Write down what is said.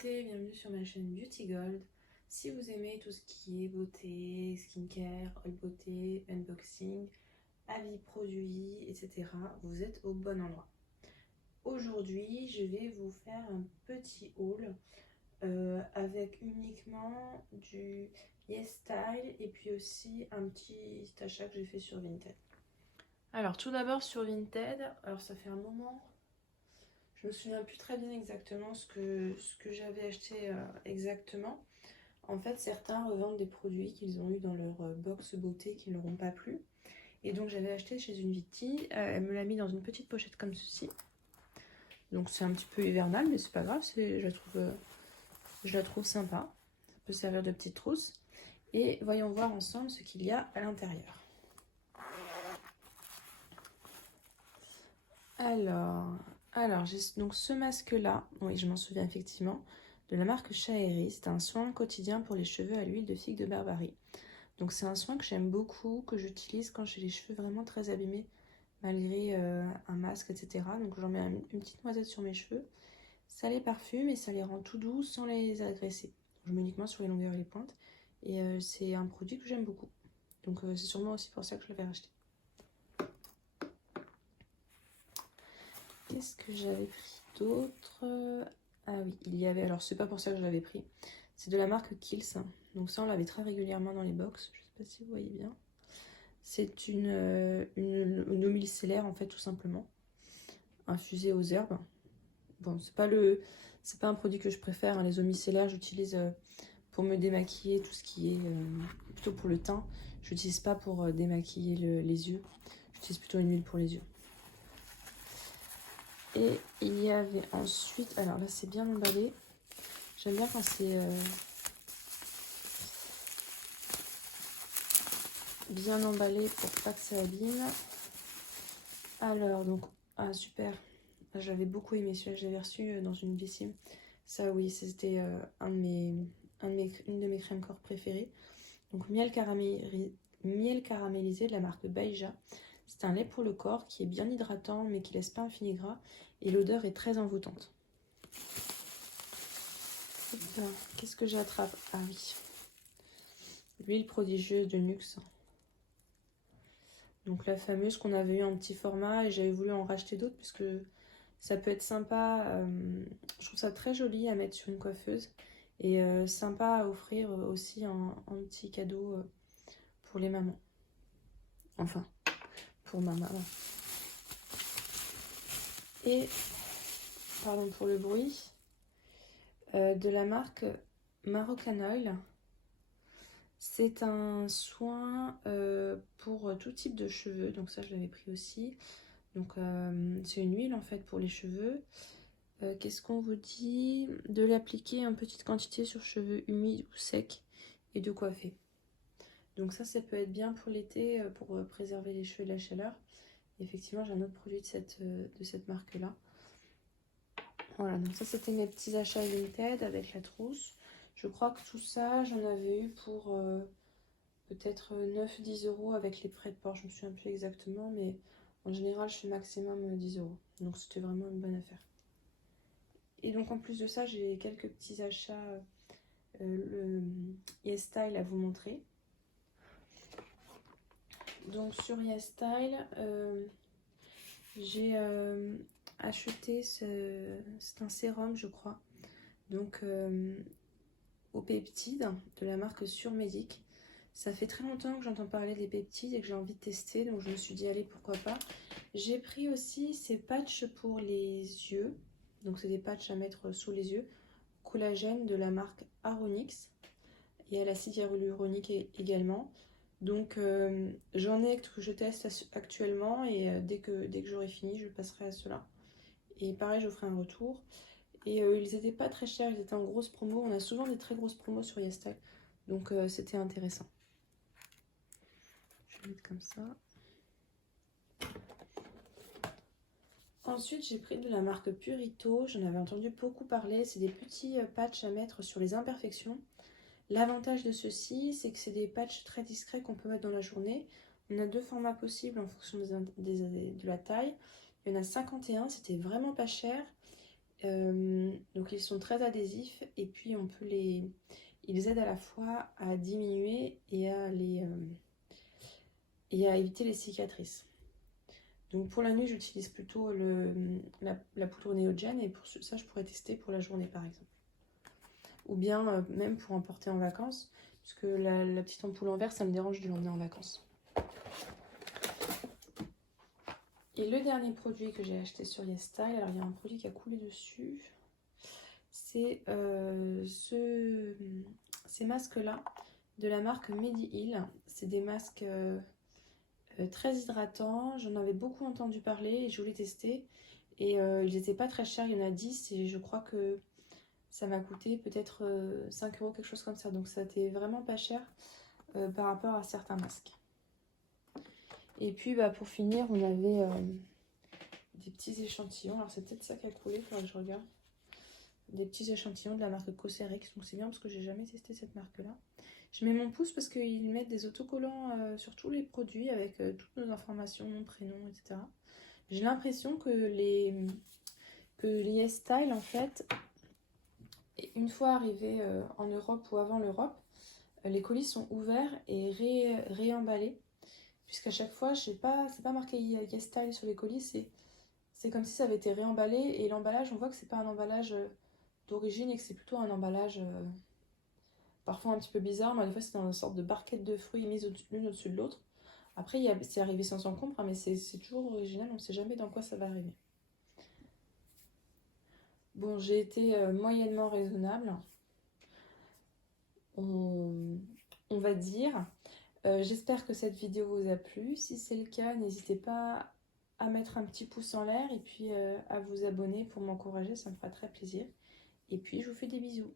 beauté, bienvenue sur ma chaîne Beauty Gold. Si vous aimez tout ce qui est beauté, skincare, haute beauté, unboxing, avis produits, etc., vous êtes au bon endroit. Aujourd'hui, je vais vous faire un petit haul avec uniquement du YesStyle et puis aussi un petit achat que j'ai fait sur Vinted. Alors tout d'abord sur Vinted, alors ça fait un moment. Je me souviens plus très bien exactement ce que j'avais acheté exactement. En fait, certains revendent des produits qu'ils ont eu dans leur box beauté qui ne leur ont pas plu. Et donc j'avais acheté chez une Viti. Elle me l'a mis dans une petite pochette comme ceci. Donc c'est un petit peu hivernal, mais c'est pas grave. Je la trouve sympa. Ça peut servir de petite trousse. Et voyons voir ensemble ce qu'il y a à l'intérieur. Alors j'ai donc ce masque-là, oui, je m'en souviens effectivement, de la marque Shaeri. C'est un soin quotidien pour les cheveux à l'huile de figue de Barbarie. Donc c'est un soin que j'aime beaucoup, que j'utilise quand j'ai les cheveux vraiment très abîmés, malgré un masque, etc. Donc j'en mets une petite noisette sur mes cheveux. Ça les parfume et ça les rend tout doux sans les agresser. Je mets uniquement sur les longueurs et les pointes. Et c'est un produit que j'aime beaucoup. Donc c'est sûrement aussi pour ça que je l'avais racheté. Qu'est-ce que j'avais pris d'autre? Ah oui, il y avait... Alors, c'est pas pour ça que je l'avais pris. C'est de la marque Kiehl's. Donc ça, on l'avait très régulièrement dans les box. Je sais pas si vous voyez bien. C'est une eau micellaire, en fait, tout simplement. Infusée aux herbes. Bon, c'est pas un produit que je préfère. Hein. Les eaux micellaires, j'utilise pour me démaquiller, tout ce qui est... plutôt pour le teint. Je n'utilise pas pour démaquiller les yeux. J'utilise plutôt une huile pour les yeux. Et il y avait ensuite, alors là c'est bien emballé, j'aime bien quand c'est bien emballé pour pas que ça abîme. Alors donc, ah super, j'avais beaucoup aimé celui-là, je l'avais reçu dans une Vissim. Ça oui, c'était une de mes crèmes corps préférées. Donc miel caramélisé de la marque Baija. C'est un lait pour le corps qui est bien hydratant mais qui laisse pas un fini gras et l'odeur est très envoûtante. Qu'est-ce que j'attrape? Ah oui, l'huile prodigieuse de Nuxe. Donc la fameuse qu'on avait eu en petit format et j'avais voulu en racheter d'autres parce que ça peut être sympa. Je trouve ça très joli à mettre sur une coiffeuse et sympa à offrir aussi en petit cadeau pour les mamans. Enfin, pour ma maman. Et, pardon pour le bruit, de la marque Moroccan Oil. C'est un soin pour tout type de cheveux, donc ça je l'avais pris aussi. Donc c'est une huile en fait pour les cheveux. Qu'est-ce qu'on vous dit? De l'appliquer en petite quantité sur cheveux humides ou secs et de coiffer. Donc ça peut être bien pour l'été pour préserver les cheveux de la chaleur. Et effectivement j'ai un autre produit de cette marque là. Voilà, donc ça c'était mes petits achats Vinted avec la trousse. Je crois que tout ça j'en avais eu pour... peut-être 9-10 € avec les frais de port, je me souviens plus exactement, mais en général je fais maximum 10 €. Donc c'était vraiment une bonne affaire. Et donc en plus de ça, j'ai quelques petits achats le YesStyle à vous montrer. Donc sur YesStyle, j'ai acheté, c'est un sérum je crois, donc aux peptides de la marque Surmédic. Ça fait très longtemps que j'entends parler des peptides et que j'ai envie de tester, donc je me suis dit allez pourquoi pas. J'ai pris aussi ces patchs pour les yeux, donc c'est des patchs à mettre sous les yeux, collagène de la marque Aronix. Il y a l'acide hyaluronique également. Donc j'en ai que je teste actuellement et dès que j'aurai fini je passerai à cela. Et pareil je ferai un retour. Et ils n'étaient pas très chers, ils étaient en grosse promo. On a souvent des très grosses promos sur YesStyle. Donc c'était intéressant. Je vais mettre comme ça. Ensuite, j'ai pris de la marque Purito. J'en avais entendu beaucoup parler. C'est des petits patchs à mettre sur les imperfections. L'avantage de ceux-ci, c'est que c'est des patchs très discrets qu'on peut mettre dans la journée. On a deux formats possibles en fonction de la taille. Il y en a 51, c'était vraiment pas cher. Donc ils sont très adhésifs et puis on peut ils aident à la fois à diminuer et à éviter les cicatrices. Donc pour la nuit, j'utilise plutôt la poudre néodyne et pour ça, je pourrais tester pour la journée par exemple. Ou bien même pour emporter en vacances, puisque la petite ampoule en verre, ça me dérange de l'emmener en vacances. Et le dernier produit que j'ai acheté sur YesStyle, alors il y a un produit qui a coulé dessus, c'est ces masques-là de la marque Mediheal. C'est des masques très hydratants, j'en avais beaucoup entendu parler et je voulais tester. Et ils n'étaient pas très chers, il y en a 10 et je crois que ça m'a coûté peut-être 5 euros, quelque chose comme ça. Donc ça n'était vraiment pas cher par rapport à certains masques. Et puis bah, pour finir, on avait des petits échantillons. Alors c'est peut-être ça qui a coulé, il faudrait que je regarde. Des petits échantillons de la marque Cosrx. Donc c'est bien parce que j'ai jamais testé cette marque-là. Je mets mon pouce parce qu'ils mettent des autocollants sur tous les produits avec toutes nos informations, nom, prénom, etc. J'ai l'impression que les YesStyle, en fait, une fois arrivés en Europe ou avant l'Europe, les colis sont ouverts et réemballés. Puisqu'à chaque fois, je sais pas, c'est pas marqué YesStyle sur les colis, c'est comme si ça avait été réemballé. Et l'emballage, on voit que c'est pas un emballage d'origine et que c'est plutôt un emballage parfois un petit peu bizarre. Mais des fois, c'est dans une sorte de barquette de fruits mises l'une au-dessus de l'autre. Après, c'est arrivé sans encombre, hein, mais c'est toujours original, on ne sait jamais dans quoi ça va arriver. Bon, j'ai été moyennement raisonnable, on va dire. J'espère que cette vidéo vous a plu. Si c'est le cas, n'hésitez pas à mettre un petit pouce en l'air et puis à vous abonner pour m'encourager, ça me fera très plaisir. Et puis, je vous fais des bisous.